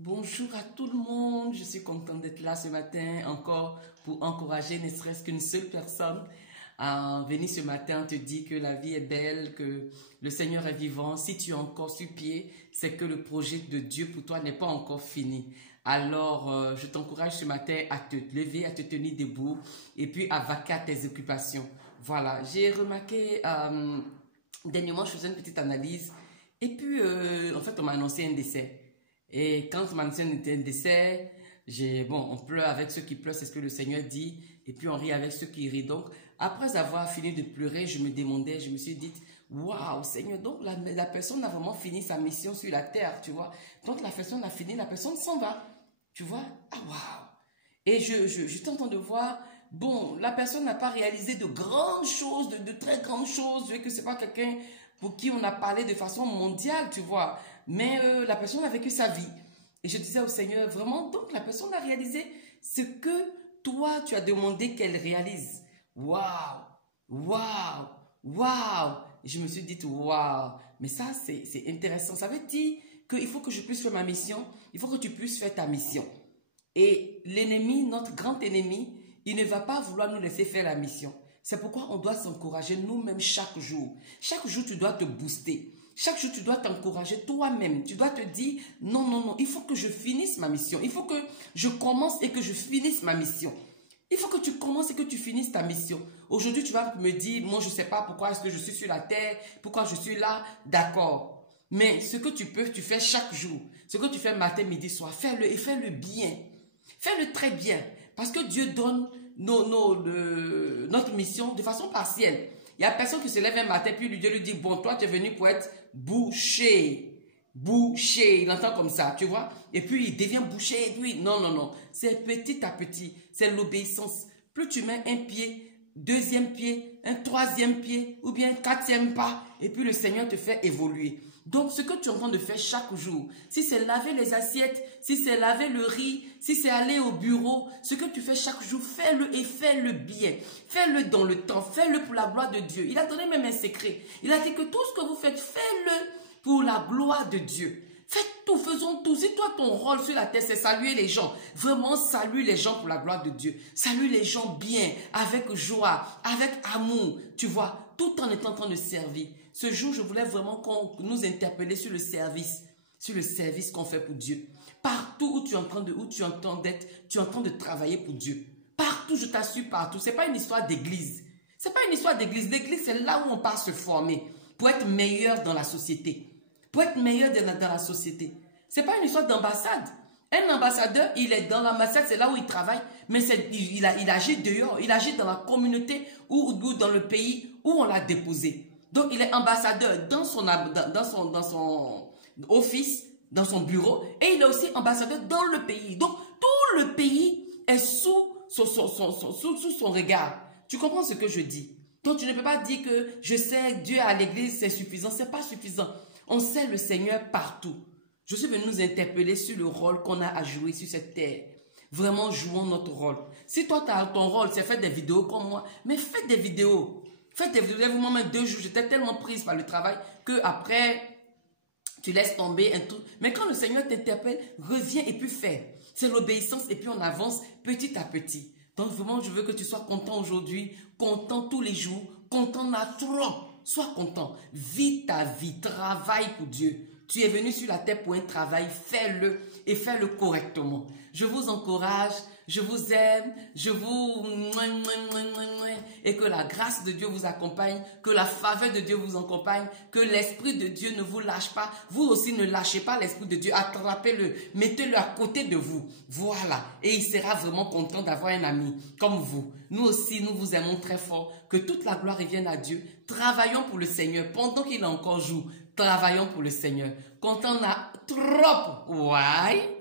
Bonjour à tout le monde, je suis contente d'être là ce matin encore pour encourager ne serait-ce qu'une seule personne à venir ce matin te dire que la vie est belle, que le Seigneur est vivant. Si tu es encore sur pied, c'est que le projet de Dieu pour toi n'est pas encore fini. Alors, je t'encourage ce matin à te lever, à te tenir debout et puis à vaquer à tes occupations. Voilà, j'ai remarqué, dernièrement, je faisais une petite analyse et puis, en fait, on m'a annoncé un décès. Et quand on m'a annoncé un décès, on pleure avec ceux qui pleurent, c'est ce que le Seigneur dit, et puis on rit avec ceux qui rient. Donc, après avoir fini de pleurer, je me suis dit, waouh, Seigneur, donc la personne a vraiment fini sa mission sur la terre, tu vois. Donc, la personne a fini, la personne s'en va, tu vois. Ah, waouh. Et je t'entends de voir, bon, la personne n'a pas réalisé de grandes choses, de très grandes choses, vu que c'est pas quelqu'un pour qui on a parlé de façon mondiale, tu vois. Mais la personne a vécu sa vie. Et je disais au Seigneur, vraiment, donc la personne a réalisé ce que toi, tu as demandé qu'elle réalise. Waouh, waouh, waouh. Et je me suis dit, waouh, mais ça, c'est intéressant. Ça veut dire qu'il faut que je puisse faire ma mission. Il faut que tu puisses faire ta mission. Et l'ennemi, notre grand ennemi, il ne va pas vouloir nous laisser faire la mission. C'est pourquoi on doit s'encourager nous-mêmes chaque jour. Chaque jour, tu dois te booster. Chaque jour, tu dois t'encourager toi-même. Tu dois te dire, non, non, non, il faut que je finisse ma mission. Il faut que je commence et que je finisse ma mission. Il faut que tu commences et que tu finisses ta mission. Aujourd'hui, tu vas me dire, moi, je ne sais pas pourquoi est-ce que je suis sur la terre, pourquoi je suis là, d'accord. Mais ce que tu peux, tu fais chaque jour. Ce que tu fais matin, midi, soir, fais-le et fais-le bien. Fais-le très bien. Parce que Dieu donne notre mission de façon partielle. Il n'y a personne qui se lève un matin, puis Dieu lui dit, bon, toi, tu es venu pour être boucher. Boucher, il entend comme ça, tu vois. Et puis, il devient boucher, et puis, non, non, non. C'est petit à petit, c'est l'obéissance. Plus tu mets un pied, deuxième pied, un troisième pied, ou bien un quatrième pas, et puis le Seigneur te fait évoluer. Donc, ce que tu es en train de faire chaque jour, si c'est laver les assiettes, si c'est laver le riz, si c'est aller au bureau, ce que tu fais chaque jour, fais-le et fais-le bien. Fais-le dans le temps, fais-le pour la gloire de Dieu. Il a donné même un secret. Il a dit que tout ce que vous faites, faites-le pour la gloire de Dieu. Faites tout, faisons tout. Si toi, ton rôle sur la terre, c'est saluer les gens, vraiment salue les gens pour la gloire de Dieu. Salue les gens bien, avec joie, avec amour, tu vois, tout en étant en train de servir. Ce jour, je voulais vraiment qu'on nous interpelle sur le service qu'on fait pour Dieu. Partout où tu entends d'être, tu es en train de travailler pour Dieu. Partout, je t'assure, partout. Ce n'est pas une histoire d'église. Ce n'est pas une histoire d'église. L'église, c'est là où on part se former pour être meilleur dans la société. Pour être meilleur dans la société. Ce n'est pas une histoire d'ambassade. Un ambassadeur, il est dans l'ambassade, c'est là où il travaille, mais il agit dehors, il agit dans la communauté ou dans le pays où on l'a déposé. Donc, il est ambassadeur dans son office, dans son bureau, et il est aussi ambassadeur dans le pays. Donc, tout le pays est sous son regard. Tu comprends ce que je dis? Donc, tu ne peux pas dire que je sais Dieu à l'église, c'est suffisant. Ce n'est pas suffisant. On sait le Seigneur partout. Je suis venu nous interpeller sur le rôle qu'on a à jouer sur cette terre. Vraiment, jouons notre rôle. Si toi, ton rôle, c'est faire des vidéos comme moi, mais faites des vidéos. Faites des vidéos. Moi-même, 2 jours, j'étais tellement prise par le travail que après, tu laisses tomber un truc. Mais quand le Seigneur t'interpelle, reviens et puis fais. C'est l'obéissance et puis on avance petit à petit. Donc vraiment, je veux que tu sois content aujourd'hui, content tous les jours, content à trop. Sois content. Vis ta vie, travaille pour Dieu. Tu es venu sur la terre pour un travail, fais-le et fais-le correctement. Je vous encourage, je vous aime, et que la grâce de Dieu vous accompagne, que la faveur de Dieu vous accompagne, que l'Esprit de Dieu ne vous lâche pas. Vous aussi ne lâchez pas l'Esprit de Dieu, attrapez-le, mettez-le à côté de vous. Voilà, et il sera vraiment content d'avoir un ami comme vous. Nous aussi, nous vous aimons très fort. Que toute la gloire revienne à Dieu. Travaillons pour le Seigneur pendant qu'il est encore jour. Travaillons pour le Seigneur. Quand on a trop, ouais.